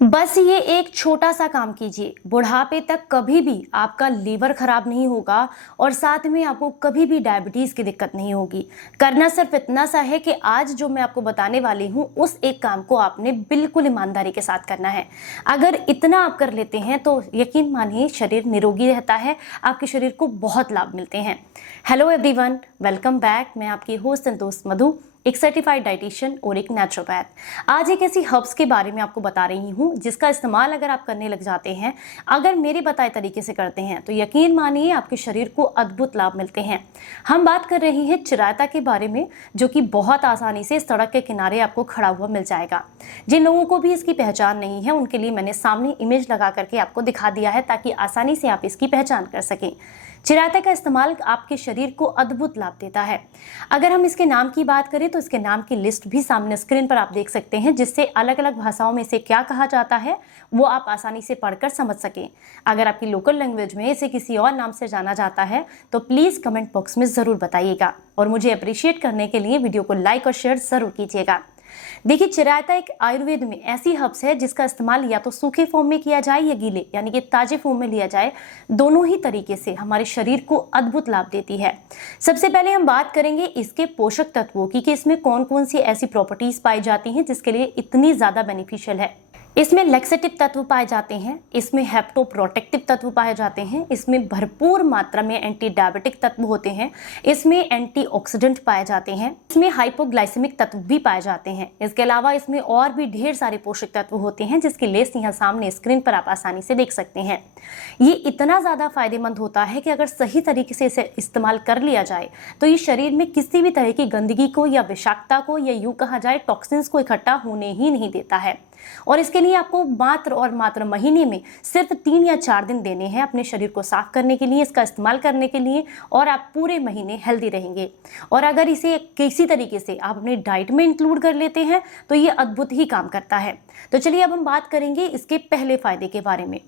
बस ये एक छोटा सा काम कीजिए, बुढ़ापे तक कभी भी आपका लीवर खराब नहीं होगा और साथ में आपको कभी भी डायबिटीज की दिक्कत नहीं होगी। करना सिर्फ इतना सा है कि आज जो मैं आपको बताने वाली हूँ उस एक काम को आपने बिल्कुल ईमानदारी के साथ करना है। अगर इतना आप कर लेते हैं तो यकीन मानिए शरीर निरोगी रहता है, आपके शरीर को बहुत लाभ मिलते हैं। Hello everyone, welcome back. मैं आपकी होस्ट संतोष मधु, एक सर्टिफाइड डाइटिशियन और एक नेचुरोपैथ। आज एक ऐसी हर्ब्स के बारे में आपको बता रही हूँ जिसका इस्तेमाल अगर आप करने लग जाते हैं, अगर मेरे बताए तरीके से करते हैं, तो यकीन मानिए आपके शरीर को अद्भुत लाभ मिलते हैं। हम बात कर रहे हैं चिरायता के बारे में, जो कि बहुत आसानी से सड़क के किनारे आपको खड़ा हुआ मिल जाएगा। जिन लोगों को भी इसकी पहचान नहीं है उनके लिए मैंने सामने इमेज लगा करके आपको दिखा दिया है ताकि आसानी से आप इसकी पहचान कर सकें। चिरायता का इस्तेमाल आपके शरीर को अद्भुत लाभ देता है। अगर हम इसके नाम की बात करें तो इसके नाम की लिस्ट भी सामने स्क्रीन पर आप देख सकते हैं, जिससे अलग अलग भाषाओं में इसे क्या कहा जाता है वो आप आसानी से पढ़कर समझ सकें। अगर आपकी लोकल लैंग्वेज में इसे किसी और नाम से जाना जाता है तो प्लीज कमेंट बॉक्स में जरूर बताइएगा और मुझे अप्रिशिएट करने के लिए वीडियो को लाइक और शेयर जरूर कीजिएगा। देखिए, चिरायता एक आयुर्वेद में ऐसी हर्ब्स है जिसका इस्तेमाल या तो सूखे फॉर्म में किया जाए या गीले यानी कि ताजे फॉर्म में लिया जाए। दोनों ही तरीके से हमारे शरीर को अद्भुत लाभ देती है। सबसे पहले हम बात करेंगे इसके पोषक तत्वों की कि इसमें कौन कौन सी ऐसी प्रॉपर्टीज पाई जाती हैं जिसके लिए इतनी ज्यादा बेनिफिशियल है। इसमें लैक्सेटिव तत्व पाए जाते हैं, इसमें हेप्टोप्रोटेक्टिव तत्व पाए जाते हैं, इसमें भरपूर मात्रा में एंटी डायबिटिक तत्व होते हैं, इसमें एंटीऑक्सीडेंट पाए जाते हैं, इसमें हाइपोग्लाइसेमिक तत्व भी पाए जाते हैं। इसके अलावा इसमें और भी ढेर सारे पोषक तत्व होते हैं जिसकी लिस्ट यहाँ सामने स्क्रीन पर आप आसानी से देख सकते हैं। ये इतना ज्यादा फायदेमंद होता है कि अगर सही तरीके से इसे इस्तेमाल कर लिया जाए तो ये शरीर में किसी भी तरह की गंदगी को या विषाक्तता को या यूं कहा जाए टॉक्सिन्स को इकट्ठा होने ही नहीं देता है। और इसके लिए आपको मात्र महीने में सिर्फ 3 या 4 दिन देने हैं अपने शरीर को साफ करने के लिए, इसका इस्तेमाल करने के लिए, और आप पूरे महीने हेल्दी रहेंगे। और अगर इसे किसी तरीके से आप अपनी डाइट में इंक्लूड कर लेते हैं तो ये अद्भुत ही काम करता है। तो चलिए अब हम बात करेंगे इसके पहले फायदे के बारे में।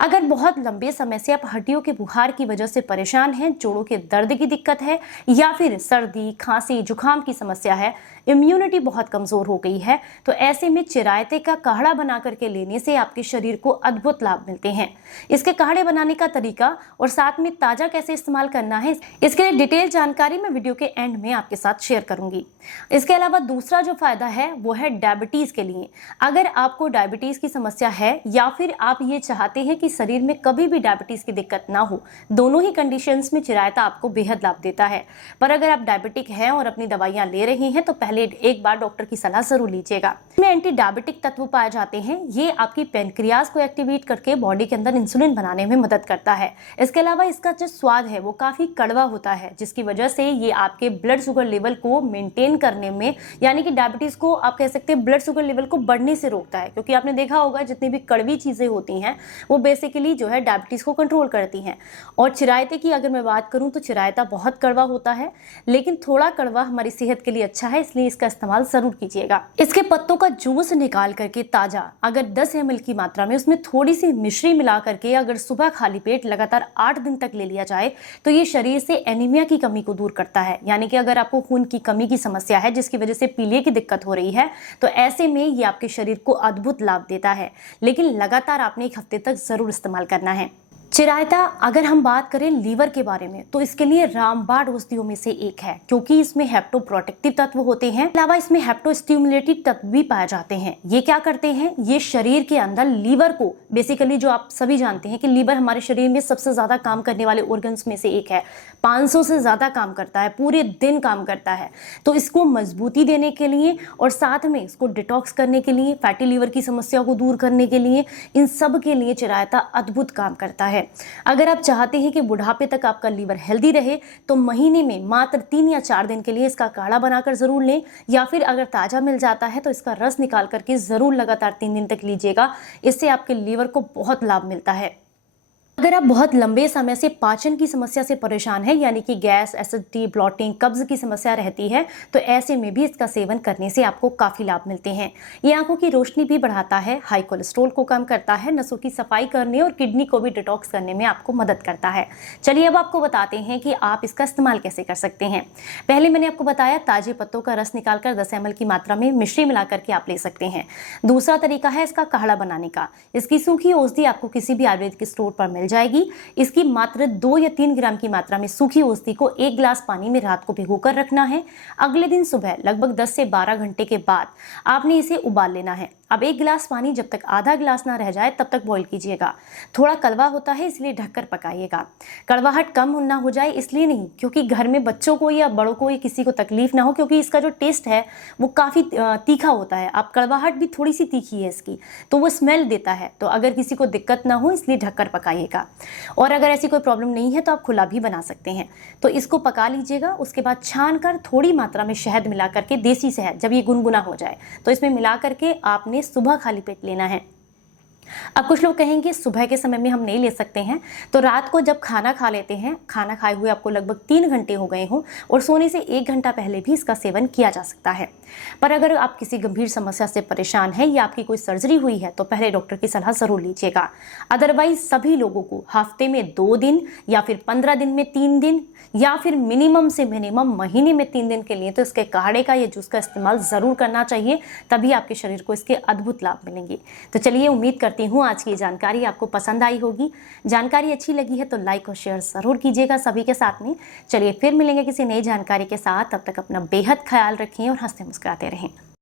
अगर बहुत लंबे समय से आप हड्डियों के बुखार की वजह से परेशान हैं, जोड़ों के दर्द की दिक्कत है या फिर सर्दी खांसी जुकाम की समस्या है, इम्यूनिटी बहुत कमजोर हो गई है, तो ऐसे में चिरायते का काढ़ा बना करके लेने से आपके शरीर को अद्भुत लाभ मिलते हैं। इसके काढ़े बनाने का तरीका और साथ में ताजा कैसे इस्तेमाल करना है, इसके लिए डिटेल जानकारी मैं वीडियो के एंड में आपके साथ शेयर करूंगी। इसके अलावा दूसरा जो फायदा है वो है डायबिटीज के लिए। अगर आपको डायबिटीज की समस्या है या फिर आप ये चाहते हैं कि शरीर में कभी भी डायबिटीज की दिक्कत ना हो, दोनों ही कंडीशंस में चिरायता आपको बेहद लाभ देता है। पर अगर आप डायबिटिक हैं और अपनी दवाइयां ले रहे हैं तो पहले एक बार डॉक्टर की सलाह जरूर लीजिएगा। इसमें एंटी डायबिटिक तत्व पाए जाते हैं, ये आपकी पेनक्रियाज को एक्टिवेट करके बॉडी के अंदर इंसुलिन बनाने में मदद करता है। इसके अलावा इसका जो स्वाद है वो काफी कड़वा होता है, जिसकी वजह से ये आपके ब्लड शुगर लेवल को मेंटेन करने में, यानी कि डायबिटीज को आप कह सकते हैं ब्लड शुगर लेवल को बढ़ने से रोकता है। क्योंकि आपने देखा होगा जितनी भी कड़वी चीजें होती हैं वो बेसिकली जो है डायबिटीज को कंट्रोल करती हैं। और चिरायते की अगर मैं बात करूं तो चिरायता बहुत कड़वा होता है, लेकिन थोड़ा कड़वा हमारी सेहत के लिए अच्छा है, इसलिए इसका इस्तेमाल जरूर कीजिएगा। इसके पत्तों का जूस निकाल करके ताजा अगर 10 ml की मात्रा में उसमें थोड़ी सी मिश्री मिला करके अगर सुबह खाली पेट लगातार 8 दिन तक ले लिया जाए तो ये शरीर से एनीमिया की कमी को दूर करता है। यानी कि अगर आपको खून की कमी की समस्या है जिसकी वजह से पीलिया की दिक्कत हो रही है तो ऐसे में ये आपके शरीर को अद्भुत लाभ देता है, लेकिन लगातार आपने 1 हफ्ते तक जरूर इस्तेमाल करना है। चिरायता अगर हम बात करें लीवर के बारे में तो इसके लिए रामबाण औषधियों में से एक है, क्योंकि इसमें हेप्टोप्रोटेक्टिव तत्व होते हैं। अलावा इसमें हेप्टोस्टिमुलेटिव तत्व भी पाए जाते हैं। ये क्या करते हैं, ये शरीर के अंदर लीवर को, बेसिकली जो आप सभी जानते हैं कि लीवर हमारे शरीर में सबसे ज्यादा काम करने वाले ऑर्गन्स में से एक है, 500 से ज्यादा काम करता है, पूरे दिन काम करता है। तो इसको मजबूती देने के लिए और साथ में इसको डिटॉक्स करने के लिए, फैटी लीवर की समस्या को दूर करने के लिए, इन सब के लिए चिरायता अद्भुत काम करता है। अगर आप चाहते हैं कि बुढ़ापे तक आपका लीवर हेल्दी रहे तो महीने में मात्र 3 या 4 दिन के लिए इसका काढ़ा बनाकर जरूर लें, या फिर अगर ताजा मिल जाता है तो इसका रस निकाल करके जरूर लगातार 3 दिन तक लीजिएगा। इससे आपके लीवर को बहुत लाभ मिलता है। अगर आप बहुत लंबे समय से पाचन की समस्या से परेशान हैं, यानी कि गैस, एसिडिटी, ब्लॉटिंग, कब्ज की समस्या रहती है, तो ऐसे में भी इसका सेवन करने से आपको काफी लाभ मिलते हैं। ये आंखों की रोशनी भी बढ़ाता है, हाई कोलेस्ट्रॉल को कम करता है, नसों की सफाई करने और किडनी को भी डिटॉक्स करने में आपको मदद करता है। चलिए अब आपको बताते हैं कि आप इसका इस्तेमाल कैसे कर सकते हैं। पहले मैंने आपको बताया ताजे पत्तों का रस निकालकर 10 ml की मात्रा में मिश्री मिलाकर के आप ले सकते हैं। दूसरा तरीका है इसका काढ़ा बनाने का। इसकी सूखी औषधि आपको किसी भी आयुर्वेदिक स्टोर पर मिल जाएगी। इसकी मात्र 2 या 3 ग्राम की मात्रा में सूखी औषधि को 1 गिलास पानी में रात को भिगोकर रखना है। अगले दिन सुबह लगभग 10 से 12 घंटे के बाद आपने इसे उबाल लेना है। अब 1 गिलास पानी जब तक आधा गिलास ना रह जाए तब तक बॉईल कीजिएगा। थोड़ा कड़वा होता है इसलिए ढककर पकाइएगा। कड़वाहट कम ना हो जाए इसलिए नहीं, क्योंकि घर में बच्चों को या बड़ों को या किसी को तकलीफ ना हो, क्योंकि इसका जो टेस्ट है वो काफ़ी तीखा होता है। अब कड़वाहट भी थोड़ी सी तीखी है इसकी, तो वो स्मेल देता है। तो अगर किसी को दिक्कत ना हो इसलिए ढककर पकाइएगा। और अगर ऐसी कोई प्रॉब्लम नहीं है तो आप खुला भी बना सकते हैं। तो इसको पका लीजिएगा। उसके बाद छान कर थोड़ी मात्रा में शहद मिला करके, देसी शहद, जब ये गुनगुना हो जाए तो इसमें मिला करके आपने सुबह खाली पेट लेना है। अब कुछ लोग कहेंगे सुबह के समय में हम नहीं ले सकते हैं, तो रात को जब खाना खा लेते हैं, खाना खाए हुए आपको लगभग 3 घंटे हो गए हों और सोने से 1 घंटा पहले भी इसका सेवन किया जा सकता है। पर अगर आप किसी गंभीर समस्या से परेशान हैं या आपकी कोई सर्जरी हुई है तो पहले डॉक्टर की सलाह जरूर लीजिएगा। अदरवाइज सभी लोगों को हफ्ते में 2 दिन या फिर 15 दिन में 3 दिन या फिर मिनिमम से मिनिमम महीने में 3 दिन के लिए तो इसके काढ़े का या जूस का इस्तेमाल जरूर करना चाहिए, तभी आपके शरीर को इसके अद्भुत लाभ मिलेंगे। तो चलिए, उम्मीद करती हूँ आज की जानकारी आपको पसंद आई होगी। जानकारी अच्छी लगी है तो लाइक और शेयर जरूर कीजिएगा सभी के साथ में। चलिए फिर मिलेंगे किसी नई जानकारी के साथ, तब तक अपना बेहद ख्याल रखें और हंसते मुस्कुराते रहें।